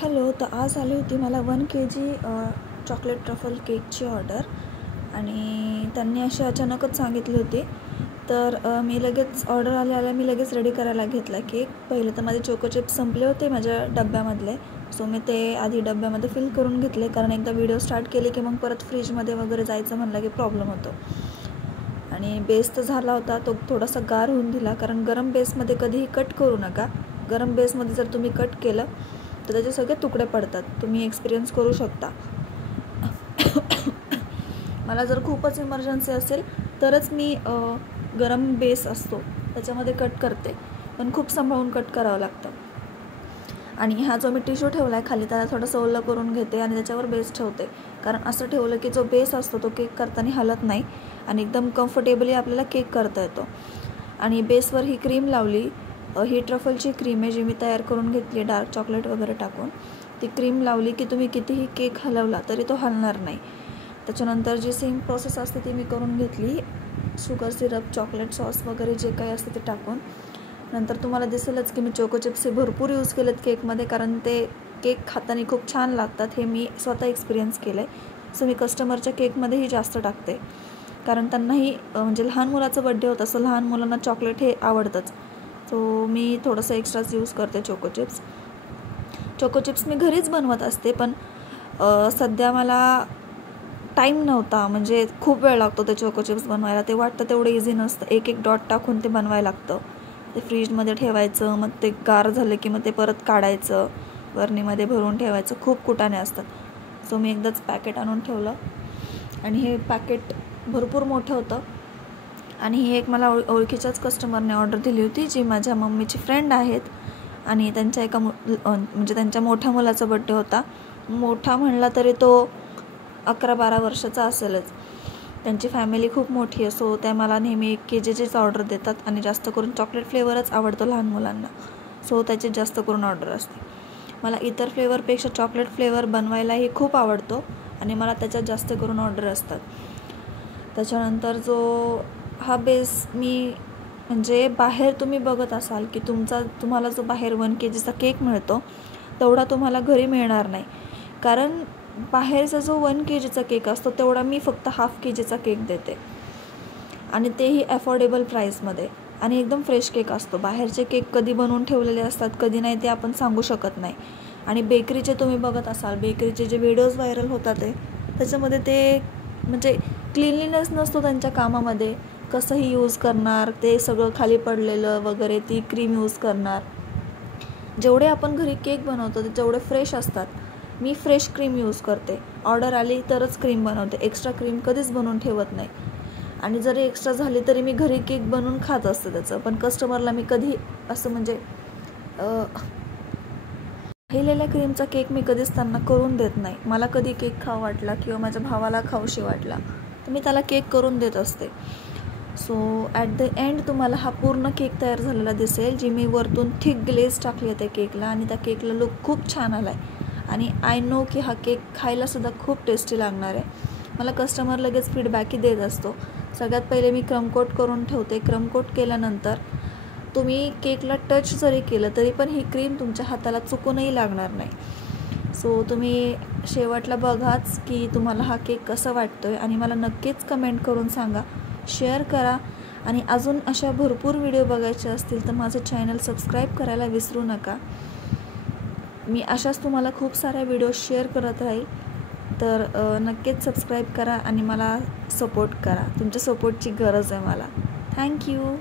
Hello. तर आज आली होती मला 1 kg चॉकलेट ट्रफल केकची ऑर्डर आणि त्यांनी अशी अचानकच सांगितली होती. तर मी लगेच ऑर्डर आल्या मी लगेच रेडी करायला घेतला केक. पहिले तर माझे चोको चिप्स संपले होते माझ्या डब्यामधले, सो मी ते आधी डब्यामध्ये फिल करून घेतले, कारण एकदा व्हिडिओ स्टार्ट केले की मग परत फ्रीजमध्ये वगैरे जायचं म्हणलं की प्रॉब्लेम होतो. आणि बेस तर झाला होता, तो थोडासा गार होऊन दिला, कारण गरम बेसमध्ये कधीही कट करू नका. गरम बेसमध्ये जर तुम्ही कट केलं तर त्याचे सगळे तुकडे पडतात. तुम्ही एक्सपिरियन्स करू शकता. मला जर खूपच इमर्जन्सी असेल तरच मी गरम बेस असतो त्याच्यामध्ये कट करते, पण खूप सांभाळून कट करावं लागतं. आणि हा जो मी टिश्यू ठेवला आहे खाली, त्याला थोडंसं ओलं करून घेते आणि त्याच्यावर बेस ठेवते, कारण असं ठेवलं की जो बेस असतो तो केक करताना हलत नाही आणि एकदम कम्फर्टेबली आपल्याला केक करता येतो. आणि बेसवर ही क्रीम लावली. ही ट्रफलची क्रीम आहे जी मी तयार करून घेतली डार्क चॉकलेट वगैरे टाकून. ती क्रीम लावली की तुम्ही कितीही केक हलवला तरी तो हलणार नाही. त्याच्यानंतर जी सेम प्रोसेस असते ती मी करून घेतली, शुगर सिरप, चॉकलेट सॉस वगैरे जे काही असते ते टाकून. नंतर तुम्हाला दिसेलच की मी चोको चिप्स हे भरपूर यूज केलेत केकमध्ये, कारण ते केक खाताना खूप छान लागतात. हे मी स्वतः एक्सपिरियन्स केलं आहे. सो मी कस्टमरच्या केकमध्येही जास्त टाकते, कारण त्यांनाही म्हणजे लहान मुलाचं बड्डे होतं, असं लहान मुलांना चॉकलेट हे आवडतंच. सो मी थोडंसं एक्स्ट्राच यूज करते चोको चिप्स. चोको चिप्स मी घरीच बनवत असते, पण सध्या मला टाईम नव्हता, म्हणजे खूप वेळ लागतो ते चोको चिप्स बनवायला. ते वाटतं तेवढं इझी नसतं. एक एक डॉट टाकून ते बनवायला लागतं. ते फ्रीजमध्ये ठेवायचं, मग ते गार झालं की मग ते परत काढायचं, बर्नीमध्ये भरून ठेवायचं. खूप कुटाणे असतात. सो मी एकदाच पॅकेट आणून ठेवलं आणि हे पॅकेट भरपूर मोठं होतं. आणि ही एक मला ओळखीच्याच कस्टमरने ऑर्डर दिली होती, जी माझ्या मम्मीची फ्रेंड आहेत. आणि त्यांच्या एका म्हणजे त्यांच्या मोठ्या मुलाचा बड्डे होता. मोठा म्हणला तरी तो 11-12 वर्षाचा असेलच. त्यांची फॅमिली खूप मोठी आहे. सो त्या मला नेहमी 1 kgचीच ऑर्डर देतात आणि जास्त करून चॉकलेट फ्लेवरच आवडतो लहान मुलांना. सो त्याची जास्त करून ऑर्डर असते. मला इतर फ्लेवरपेक्षा चॉकलेट फ्लेवर बनवायलाही खूप आवडतो आणि मला त्याच्यात जास्त करून ऑर्डर असतात. त्याच्यानंतर हा बेस मी म्हणजे बाहेर तुम्ही बघत असाल की तुम्हाला जो बाहेर 1 kgचा केक मिळतो तेवढा तुम्हाला घरी मिळणार नाही, कारण बाहेरचा जो 1 kgचा केक असतो तेवढा मी फक्त ½ kgचा केक देते, आणि तेही अफोर्डेबल प्राईसमध्ये. आणि एकदम फ्रेश केक असतो. बाहेरचे केक कधी बनवून ठेवलेले असतात, कधी नाही, ते आपण सांगू शकत नाही. आणि बेकरीचे तुम्ही बघत असाल, बेकरीचे जे व्हिडिओज व्हायरल होतात त्याच्यामध्ये ते म्हणजे क्लिनलीनेस नसतो त्यांच्या कामामध्ये. कसंही यूज करणार, ते सगळं खाली पडलेलं वगैरे, ती क्रीम यूज करणार. जेवढे आपण घरी केक बनवतो ते जेवढे फ्रेश असतात, मी फ्रेश क्रीम यूज करते. ऑर्डर आली तरच क्रीम बनवते, एक्स्ट्रा क्रीम कधीच बनवून ठेवत नाही. आणि जरी एक्स्ट्रा झाली तरी मी घरी केक बनवून खात असते त्याचं. पण कस्टमरला मी कधी असं म्हणजे राहिलेल्या क्रीमचा केक मी कधीच त्यांना करून देत नाही. मला कधी केक खाऊ वाटला किंवा माझ्या भावाला खाऊशी वाटला तर मी त्याला केक करून देत असते. सो ॲट द एंड तुम्हाला हा पूर्ण केक तयार झालेला दिसेल, जी मी वरतून थिक ग्लेज टाकली आहे त्या केकला, आणि त्या केकला लुक खूप छान आला आहे. आणि आय नो की हा केक खायलासुद्धा खूप टेस्टी लागणार आहे. मला कस्टमर लगेच फीडबॅकही देत असतो. सगळ्यात पहिले मी क्रमकोट करून ठेवते. क्रमकोट केल्यानंतर तुम्ही केकला टच जरी केलं तरी पण ही क्रीम तुमच्या हाताला चुकूनही लागणार नाही. सो तुम्ही शेवटला बघाच की तुम्हाला हा केक कसा वाटतो आहे, आणि मला नक्कीच कमेंट करून सांगा, शेअर करा. आणि अजून अशा भरपूर व्हिडिओ बघायचे असतील तर माझं चॅनल सबस्क्राईब करायला विसरू नका. मी अशाच तुम्हाला खूप साऱ्या व्हिडिओ शेअर करत राहील. तर नक्कीच सबस्क्राईब करा आणि मला सपोर्ट करा. तुमच्या सपोर्टची गरज आहे मला. थँक्यू.